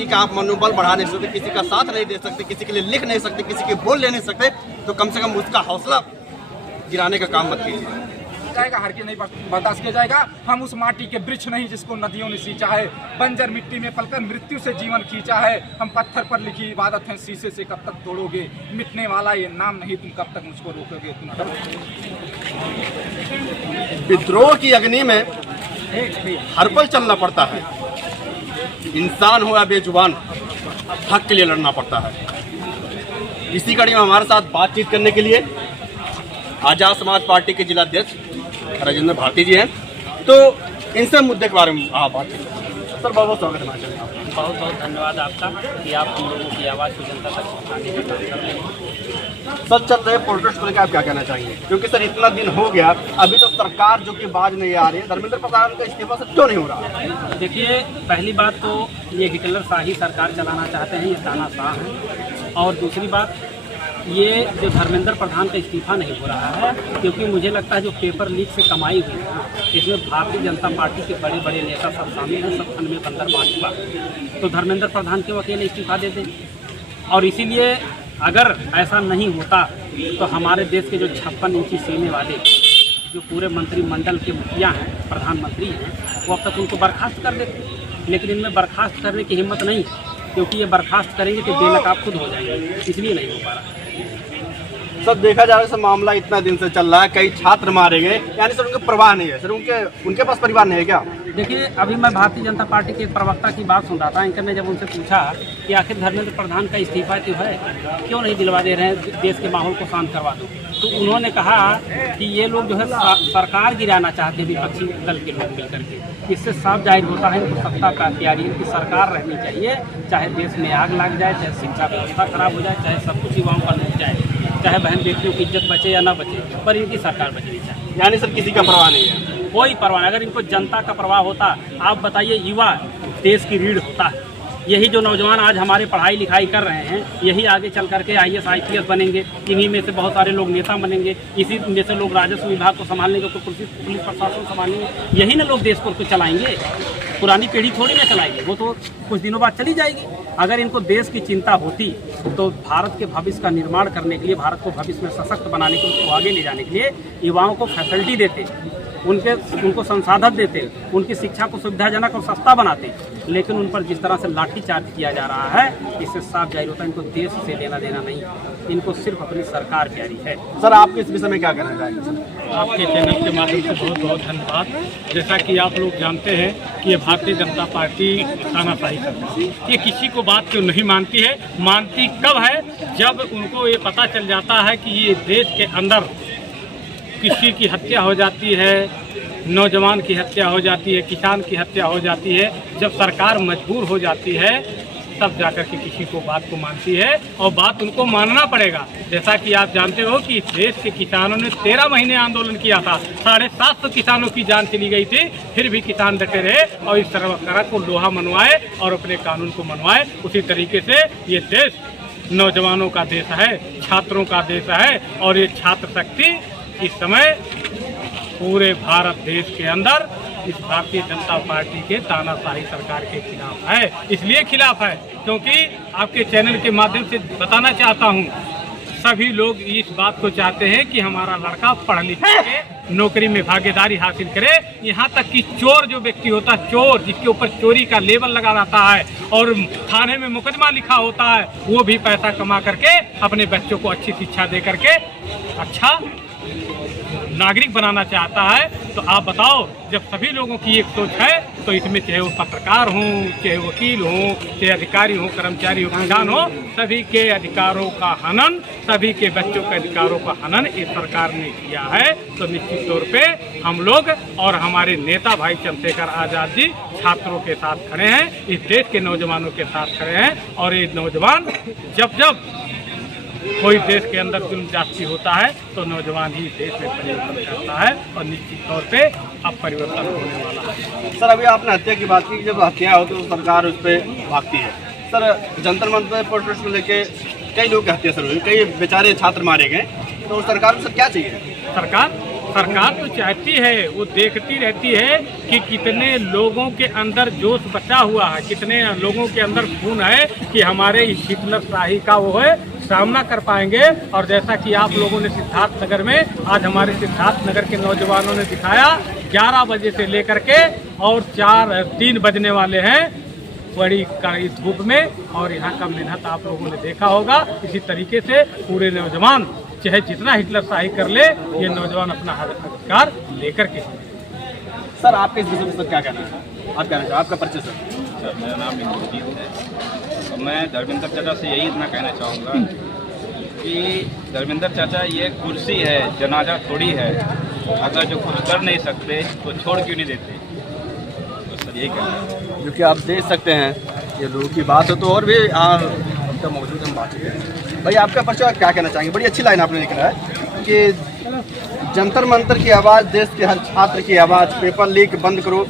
किसी का आप मनोबल बढ़ा नहीं सकते, किसी का साथ नहीं दे सकते, किसी के लिए लिख नहीं सकते, किसी के बोल ले नहीं सकते, तो कम से कम उसका हौसला गिराने का काम मत कीजिए। जाएगा, हर के नहीं बर्दाश्त किया जाएगा। हम उस माटी के वृक्ष नहीं जिसको नदियों ने सींचा है, बंजर मिट्टी में पलकर मृत्यु से जीवन खींचा है। हम पत्थर पर लिखी इबादत हैं, शीशे से कब तक तोड़ोगे, मिटने वाला ये नाम नहीं, तुम कब तक मुझको रोकोगे। विद्रोह की अग्नि में हर पल चलना पड़ता है, इंसान हो या बेजुबान, हक के लिए लड़ना पड़ता है। इसी कड़ी में हमारे साथ बातचीत करने के लिए आजाद समाज पार्टी के जिलाध्यक्ष राजेंद्र भारती जी हैं, तो इनसे मुद्दे के बारे में आप बात करें। सर, बहुत बहुत स्वागत है। बहुत बहुत धन्यवाद आपका कि आप हम लोगों की आवाज़ को जनता तक पहुँचाने का काम कर रहे हैं। सर, चल रहे प्रोटेस्ट को लेकर आप क्या कहना चाहेंगे? क्योंकि सर इतना दिन हो गया, अभी तो सरकार जो कि बाज नहीं आ रही है, धर्मेंद्र प्रधान का इस्तीफा सर क्यों नहीं हो रहा? देखिए, पहली बात तो ये हिटलरशाही सरकार चलाना चाहते हैं, ये तानाशाह है। और दूसरी बात, ये जो धर्मेंद्र प्रधान का इस्तीफा नहीं हो रहा है, क्योंकि मुझे लगता है जो पेपर लीक से कमाई हुई है, इसमें भारतीय जनता पार्टी के बड़े बड़े नेता सब शामिल हैं, सब खन में बंदर बांटूंगा, तो धर्मेंद्र प्रधान क्यों अकेले इस्तीफा दे दें? और इसीलिए अगर ऐसा नहीं होता तो हमारे देश के जो 56 इंची सीने वाले जो पूरे मंत्रिमंडल के मुखिया हैं, प्रधानमंत्री हैं, वो अब तक उनको बर्खास्त कर देते, लेकिन इनमें बर्खास्त करने की हिम्मत नहीं, क्योंकि ये बर्खास्त करेंगे तो बेनकाब खुद हो जाएंगे, इसलिए नहीं हो पा रहा। सर, देखा जा रहा है मामला इतना दिन से चल रहा है, कई छात्र मारे गए, यानी सर उनके परवाह नहीं है, सर उनके पास परिवार नहीं है क्या? देखिए, अभी मैं भारतीय जनता पार्टी के एक प्रवक्ता की बात सुन रहा था, एंकर ने जब उनसे पूछा कि आखिर धर्मेंद्र प्रधान का इस्तीफा तो है, क्यों नहीं दिलवा दे रहे हैं, देश के माहौल को शांत करवा दो, तो उन्होंने कहा कि ये लोग जो है सरकार गिराना चाहते हैं, विपक्षी दल के लोग मिलकर के। इससे साफ जाहिर होता है इनको सत्ता का तैयारी, इनकी सरकार रहनी चाहिए, चाहे देश में आग लग जाए, चाहे शिक्षा व्यवस्था खराब हो जाए, चाहे सब कुछ युवाओं का लूट जाए, चाहे बहन बेटियों की इज्जत बचे या ना बचे, पर इनकी सरकार बचनी चाहिए। यानी सर किसी का परवाह नहीं है? कोई परवाह नहीं। अगर इनको जनता का परवाह होता, आप बताइए, युवा देश की रीढ़ होता है। यही जो नौजवान आज हमारे पढ़ाई लिखाई कर रहे हैं, यही आगे चल करके IAS IPS बनेंगे, इन्हीं में से बहुत सारे लोग नेता बनेंगे, इसी में से लोग राजस्व विभाग को संभालने को, पुलिस प्रशासन संभालेंगे, यही ना लोग देश को चलाएंगे। पुरानी पीढ़ी थोड़ी ना चलाएगी, वो तो कुछ दिनों बाद चली जाएगी। अगर इनको देश की चिंता होती तो भारत के भविष्य का निर्माण करने के लिए, भारत को भविष्य में सशक्त बनाने के लिए, उसको आगे ले जाने के लिए युवाओं को फैसिलिटी देते, उनको संसाधन देते, उनकी शिक्षा को सुविधाजनक और सस्ता बनाते। लेकिन उन पर जिस तरह से लाठीचार्ज किया जा रहा है, इससे साफ जाहिर होता है इनको देश से लेना देना नहीं, इनको सिर्फ अपनी सरकार प्यारी है। सर, आप इस विषय में क्या कहना चाहेंगे? आपके चैनल के माध्यम से बहुत बहुत धन्यवाद। जैसा कि आप लोग जानते हैं कि ये भारतीय जनता पार्टी तानाशाही करती है, ये किसी को बात क्यों नहीं मानती है। मानती कब है? जब उनको ये पता चल जाता है कि ये देश के अंदर किसी की हत्या हो जाती है, नौजवान की हत्या हो जाती है, किसान की हत्या हो जाती है, जब सरकार मजबूर हो जाती है तब जाकर के किसी को बात को मानती है, और बात उनको मानना पड़ेगा। जैसा कि आप जानते हो कि इस देश के किसानों ने 13 महीने आंदोलन किया था, 750 किसानों की जान चली गई थी, फिर भी किसान डटे रहे और इस सरकार को लोहा मनवाए और अपने कानून को मनवाए। उसी तरीके से ये देश नौजवानों का देश है, छात्रों का देश है, और ये छात्र शक्ति इस समय पूरे भारत देश के अंदर इस भारतीय जनता पार्टी के तानाशाही सरकार के खिलाफ है। इसलिए खिलाफ है क्योंकि आपके चैनल के माध्यम से बताना चाहता हूँ, सभी लोग इस बात को चाहते हैं कि हमारा लड़का पढ़ लिख के नौकरी में भागीदारी हासिल करे। यहाँ तक कि चोर जो व्यक्ति होता है, चोर जिसके ऊपर चोरी का लेबल लगा रहता है और थाने में मुकदमा लिखा होता है, वो भी पैसा कमा करके अपने बच्चों को अच्छी शिक्षा दे करके अच्छा नागरिक बनाना चाहता है। तो आप बताओ, जब सभी लोगों की एक सोच है तो इसमें चाहे वो पत्रकार हों, चाहे वकील हों, चाहे अधिकारी हों, कर्मचारी हो, किसान हो, सभी के अधिकारों का हनन, सभी के बच्चों के अधिकारों का हनन इस सरकार ने किया है। तो निश्चित तौर पे हम लोग और हमारे नेता भाई चंद्रशेखर आज़ाद जी छात्रों के साथ खड़े हैं, इस देश के नौजवानों के साथ खड़े हैं। और ये नौजवान जब कोई देश के अंदर जुल्म जाति होता है तो नौजवान ही देश में परिवर्तन करता है, और निश्चित तौर पे अब परिवर्तन होने वाला है। सर, अभी आपने हत्या की बात की, जब हत्या होती है तो सरकार उस पर भागती है। सर, जंतर मंतर प्रोटेस्ट को लेके कई लोग की हत्या शुरू हुई, कई बेचारे छात्र मारे गए, तो सरकार को सर क्या चाहिए? सरकार सरकार तो चाहती है, वो देखती रहती है कि कितने लोगों के अंदर जोश बचा हुआ है, कितने लोगों के अंदर खून है कि हमारे इस हिटलरशाही का वो है सामना कर पाएंगे। और जैसा कि आप लोगों ने सिद्धार्थनगर में आज हमारे सिद्धार्थनगर के नौजवानों ने दिखाया, 11 बजे से लेकर के और 3 बजने वाले हैं बड़ी इस धूप में, और यहाँ का मेहनत आप लोगों ने देखा होगा। इसी तरीके से पूरे नौजवान चाहे जितना हिटलरशाही कर ले, ये नौजवान अपना अधिकार लेकर के। सर आपके इस विषय में सर क्या कहना है, आप क्या कहना, आपका परिचय सर? मेरा नाम इंद्रजीत है। तो मैं धर्मेंद्र चाचा से यही इतना कहना चाहूँगा कि धर्मेंद्र चाचा ये कुर्सी है, जनाजा थोड़ी है। अगर जो कुछ कर नहीं सकते तो छोड़ क्यों नहीं देते, तो सर यही कहना है। जो कि आप देख सकते हैं, ये लोगों की बात है तो और भी तो मौजूद हम बात करें। भाई आपका परिचय क्या कहना चाहेंगे? बड़ी अच्छी लाइन आपने लिखा है कि जंतर मंतर की आवाज़, देश के हर छात्र की आवाज़, पेपर लीक बंद करो,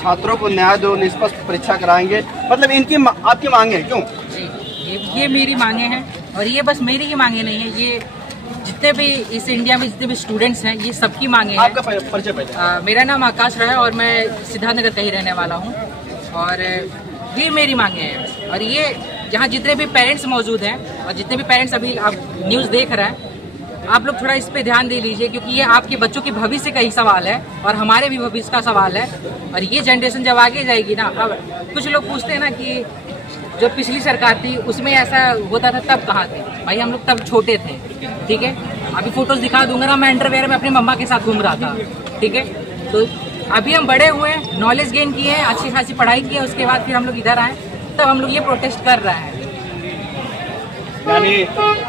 छात्रों को न्याय दो, निष्पक्ष परीक्षा कराएंगे। मतलब इनकी आपकी मांगे क्यों? ये मेरी मांगे हैं, और ये बस मेरी ही मांगे नहीं है, ये जितने भी इस इंडिया में जितने भी स्टूडेंट्स हैं ये सबकी मांगे हैं। आपका परिचय पहले? मेरा नाम आकाश राय है और मैं सिद्धार्थनगर का ही रहने वाला हूँ, और ये मेरी मांगे हैं। और ये यहाँ जितने भी पेरेंट्स मौजूद हैं और जितने भी पेरेंट्स अभी आप न्यूज़ देख रहे हैं, आप लोग थोड़ा इस पे ध्यान दे लीजिए, क्योंकि ये आपके बच्चों के भविष्य का ही सवाल है और हमारे भी भविष्य का सवाल है। और ये जनरेशन जब आगे जाएगी ना, अब कुछ लोग पूछते हैं ना कि जो पिछली सरकार थी उसमें ऐसा होता था, तब कहाँ थे? भाई हम लोग तब छोटे थे, ठीक है। अभी फोटोज दिखा दूंगा ना, मैं अंडरवेयर में अपनी मम्मा के साथ घूम रहा था, ठीक है। तो अभी हम बड़े हुए हैं, नॉलेज गेन किए हैं, अच्छी खासी पढ़ाई की है, उसके बाद फिर हम लोग इधर आए, तब हम लोग ये प्रोटेस्ट कर रहे हैं। यानी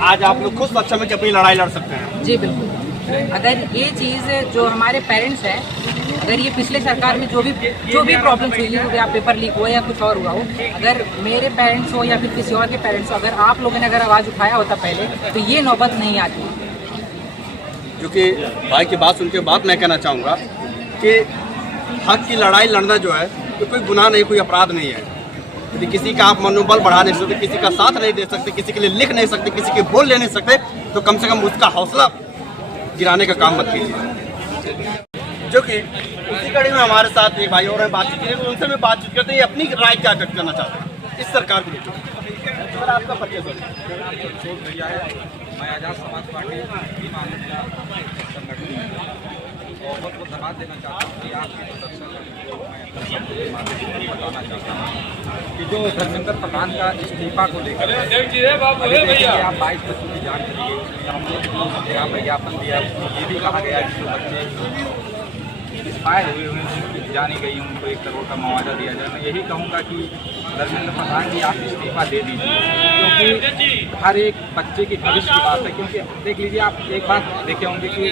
आज आप लोग खुद सक्षम है कि अपनी लड़ाई लड़ सकते हैं? जी बिल्कुल। अगर ये चीज़ जो हमारे पेरेंट्स हैं, अगर ये पिछले सरकार में जो भी प्रॉब्लम हुई हो, या पेपर लीक हुआ या कुछ और हुआ हो, अगर मेरे पेरेंट्स हो या फिर किसी और के पेरेंट्स हो, अगर आप लोगों ने अगर आवाज़ उठाया होता पहले, तो ये नौबत नहीं आती। क्योंकि भाई की बात सुन के बाद मैं कहना चाहूँगा कि हक की लड़ाई लड़ना जो है तो कोई गुनाह नहीं, कोई अपराध नहीं है। यदि किसी का आप मनोबल बढ़ा नहीं सकते, किसी का साथ नहीं दे सकते, किसी के लिए लिख नहीं सकते, किसी के बोल ले नहीं सकते, तो कम से कम उसका हौसला गिराने का काम मत कीजिए। जो कि उसी कड़ी में हमारे साथ एक भाई और हैं, बातचीत करेंगे, उनसे भी बातचीत करते हैं, अपनी राय क्या व्यक्त करना चाहते हैं इस सरकार को लेकर। आपका परिचय मैं आज़ाद समाज पार्टी की संगठन बहुत बहुत धन्यवाद देना चाहता हूँ कि आपकी बताना चाहता हूँ कि जो धर्मेंद्र प्रधान का इस्तीफा को लेकर आप 22 बच्चों की जांच करिए, हम लोग यहाँ प्रज्ञापन दिया, ये भी कहा गया कि जो बच्चे एक्सपायर हुए हैं, उनकी जानी गई, उनको 1 करोड़ का मुआवजा दिया जाए। मैं यही कहूँगा कि धर्मेंद्र प्रधान जी आप इस्तीफा दे दीजिए, क्योंकि हर एक बच्चे की भविष्य की बात है। क्योंकि देख लीजिए, आप एक बात देखे होंगे कि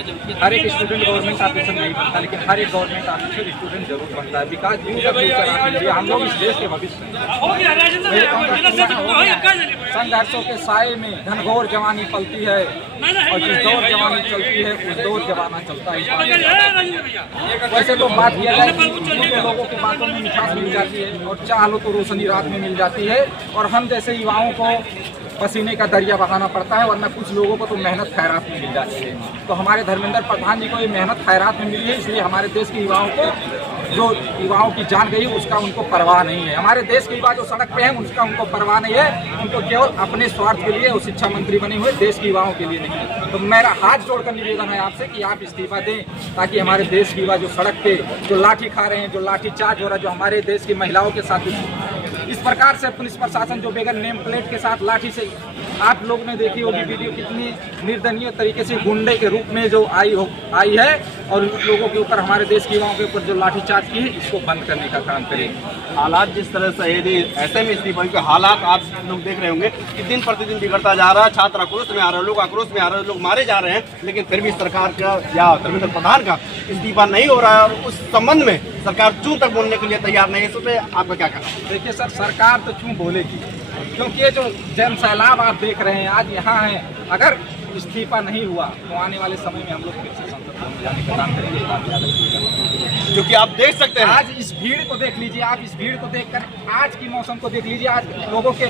हर एक स्टूडेंट गवर्नमेंट ऑफिसर नहीं बनता, लेकिन हर एक गवर्नमेंट ऑफिसर स्टूडेंट जरूर बनता है। बिकॉज हम लोग इस देश के भविष्य संघर्षों के साए में घनघोर जवानी पलती है, और जिस दौर जवानी चलती है उस दौर जमाना चलता है। वैसे तो बात किया जाए तो लोगों की बातों में मिठास मिल जाती है, और चाह तो रोशनी रात में मिल जाती है, और हम जैसे युवाओं को पसीने का दरिया बहाना पड़ता है, वरना कुछ लोगों को तो मेहनत खैरात में मिल जाती है। तो हमारे धर्मेंद्र प्रधान जी को ये मेहनत खैरात में मिली है, इसलिए हमारे देश के युवाओं को, जो युवाओं की जान गई उसका उनको परवाह नहीं है। हमारे देश के युवा जो सड़क पे हैं उसका उनको परवाह नहीं है, उनको केवल अपने स्वार्थ के लिए, और शिक्षा मंत्री बने हुए देश के युवाओं के लिए नहीं। तो मेरा हाथ जोड़कर निवेदन है आपसे कि आप इस्तीफा दें, ताकि हमारे देश के युवा जो सड़क पे जो लाठी खा रहे हैं, जो लाठी चार्ज हो रहा है, जो हमारे देश की महिलाओं के साथ इस प्रकार से पुलिस प्रशासन जो बेगर नेम प्लेट के साथ लाठी से, आप लोग ने देखी होगी वीडियो, कितनी निर्दयनीय तरीके से गुंडे के रूप में जो आई है, और लोगों के ऊपर, हमारे देश के युवाओं के ऊपर जो लाठीचार्ज की है, इसको बंद करने का काम करें। हालात जिस तरह से यदि ऐसे में इस्तीफा के हालात आप लोग देख रहे होंगे कि दिन प्रतिदिन बिगड़ता जा रहा है, छात्र आक्रोश में आ रहे हैं, लोग आक्रोश में आ रहे हैं, लोग मारे जा रहे हैं, लेकिन फिर भी सरकार का या धर्मेंद्र प्रधान का इस्तीफा नहीं हो रहा है, और उस संबंध में सरकार चूं तक बोलने के लिए तैयार नहीं है। इस पर आपका क्या कहना? देखिए सर, सरकार तो क्यों बोलेगी, क्योंकि ये जो जन सैलाब आप देख रहे हैं आज यहाँ है, अगर इस्तीफा नहीं हुआ तो आने वाले समय में हम लोग फिर से संसद में जाने का काम करेंगे, ये बात याद रखिएगा। क्योंकि आप देख सकते हैं, आज इस भीड़ को देख लीजिए, आप इस भीड़ को देखकर आज की मौसम को देख लीजिए, आज लोगों के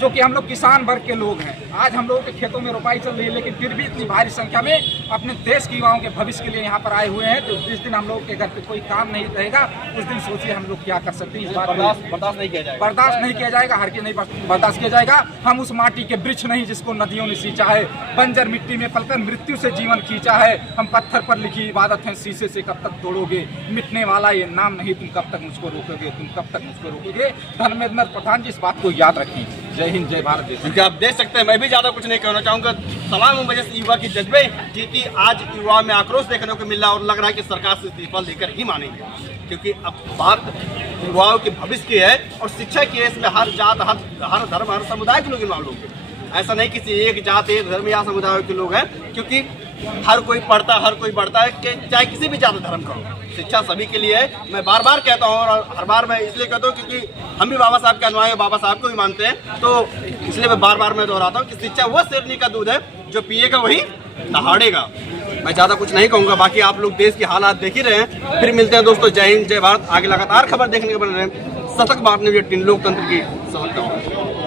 जो कि हम लोग किसान वर्ग के लोग हैं। आज हम लोगों के खेतों में रोपाई चल रही है, लेकिन फिर भी इतनी भारी संख्या में अपने देश के युवाओं के भविष्य के लिए यहाँ पर आए हुए हैं। तो जिस दिन हम लोगों के घर पे कोई काम नहीं रहेगा, उस दिन सोचिए हम लोग क्या कर सकते हैं। इस बात बर्दाश्त नहीं किया जाएगा, बर्दाश्त नहीं किया जाएगा, हर के नहीं बर्दाश्त किया जाएगा। हम उस माटी के वृक्ष नहीं जिसको नदियों ने सींचा है, बंजर मिट्टी में पलकर मृत्यु से जीवन खींचा है। हम पत्थर पर लिखी इबादत हैं, शीशे से कब तक तोड़ोगे, मिटने वाला ये नाम नहीं, तुम कब तक मुझको रोकोगे, तुम कब तक मुझको रोकोगे। धर्मेंद्र प्रधान जी इस बात को याद रखें। जय हिंद, जय भारत। क्योंकि आप देख सकते हैं, मैं भी ज्यादा कुछ नहीं कहना चाहूंगा। तमाम वजह से युवा की जज्बे क्योंकि आज युवा में आक्रोश देखने को मिल रहा है और लग रहा है कि सरकार से इस्तीफा लेकर ही मानेंगे, क्योंकि अब बात युवाओं के भविष्य की है और शिक्षा की है। इसमें हर जात, हर धर्म, हर समुदाय के लोग इन्वॉल्व होंगे। ऐसा नहीं किसी एक जात, एक धर्म या समुदाय के लोग हैं, क्योंकि हर कोई पढ़ता, हर कोई बढ़ता है, चाहे किसी भी जात धर्म का हो। शिक्षा सभी के लिए है। मैं बार बार कहता हूँ और हर बार मैं इसलिए कहता हूँ क्योंकि हम भी बाबा साहब के अनुयायी, बाबा साहब को भी मानते हैं, तो इसलिए मैं बार बार मैं दोहराता हूँ कि शिक्षा वह शेरनी का दूध है जो पिएगा वही दहाड़ेगा। मैं ज़्यादा कुछ नहीं कहूँगा, बाकी आप लोग देश के हालात देख ही रहे हैं। फिर मिलते हैं दोस्तों, जय हिंद, जय भारत। आगे लगातार खबर देखने के बन रहे हैं। सतत बात नहीं, लोकतंत्र की सबक।